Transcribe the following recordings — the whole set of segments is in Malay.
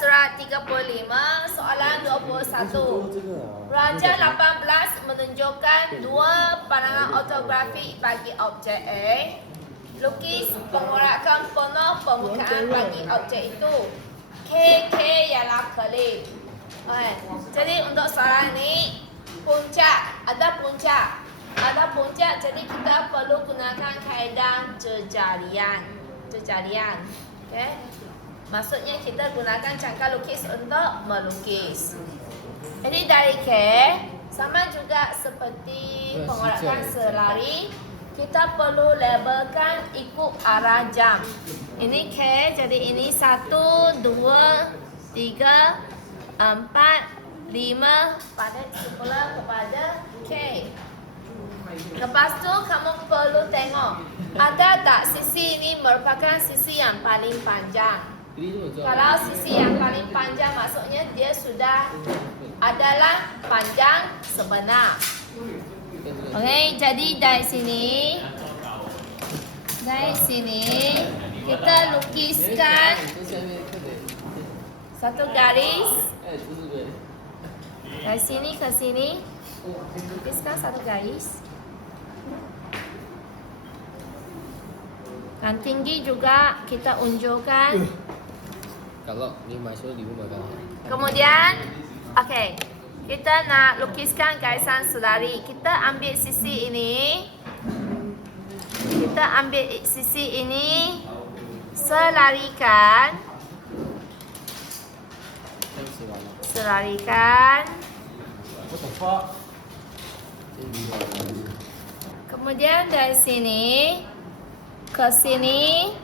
surat 35, soalan 21. Raja 18 menunjukkan dua pandangan ortografi bagi objek A. Lukis pengurakan penuh permukaan bagi objek itu. K ialah kelip. Okay. Jadi untuk soalan ini, puncak, ada puncak. Ada puncak, jadi kita perlu gunakan kaedah jejarian. Okay. Maksudnya kita gunakan cangkang lukis untuk melukis. Jadi dari K, sama juga seperti pengurakan selari, kita perlu labelkan ikut arah jam. Ini K, jadi ini 1, 2, 3, 4, 5 pada semula kepada K. Lepas tu kamu perlu tengok, ada tak sisi ini merupakan sisi yang paling panjang. Kalau sisi yang paling panjang maksudnya dia sudah adalah panjang sebenar. Okey, jadi dari sini kita lukiskan satu garis. Dari sini ke sini lukiskan satu garis. Dan tinggi juga kita unjukkan. Kalau ni masuk di rumah kan. Kemudian, okey, kita nak lukiskan garisan selari. Kita ambil sisi ini, selarikan. Kemudian dari sini ke sini.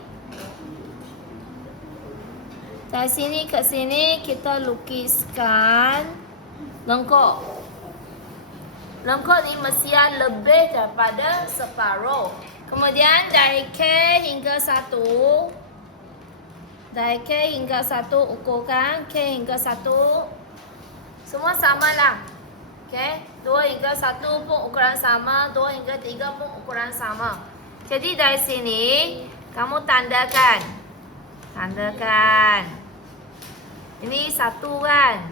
Dari sini ke sini kita lukiskan lengkuk. Lengkuk ni mestilah lebih daripada separuh. Kemudian dari K hingga 1. Dari K hingga 1 ukurkan. K hingga 1. Semua samalah. Okay. 2 hingga 1 pun ukuran sama. 2 hingga 3 pun ukuran sama. Jadi dari sini kamu tandakan. Ini 1 kan.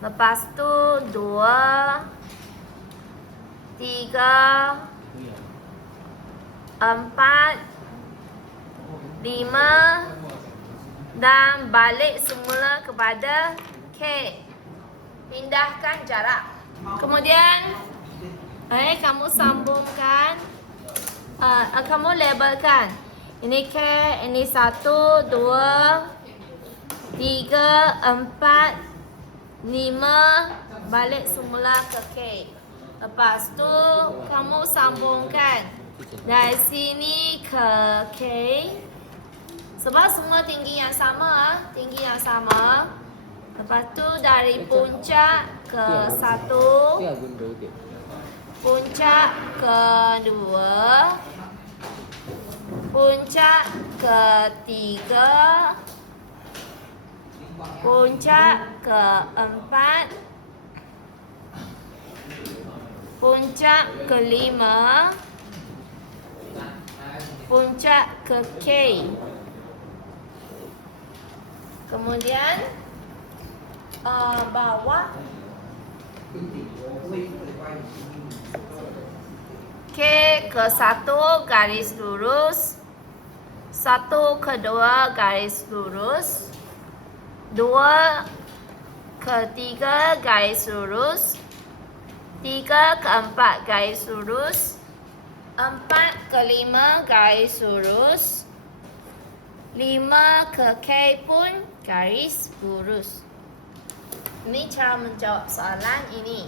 Lepas tu 2, 3, 4, 5 dan balik semula kepada K. Pindahkan jarak. Kemudian kamu sambungkan, kamu labelkan. Ini K, ini 1, 2, 3, 4, 5 balik semula ke K. Lepas tu kamu sambungkan dari sini ke K. Sebab semua tinggi yang sama. Lepas tu dari puncak ke 1, puncak ke 2, puncak ke 3, puncak ke 4, puncak ke 5, puncak ke K. Kemudian bawah K ke 1 garis lurus, 1 ke 2 garis lurus, 2 ke 3 garis lurus, 3 ke 4 garis lurus, 4 ke 5 garis lurus, 5 ke K pun garis lurus. Ini cara menjawab soalan ini.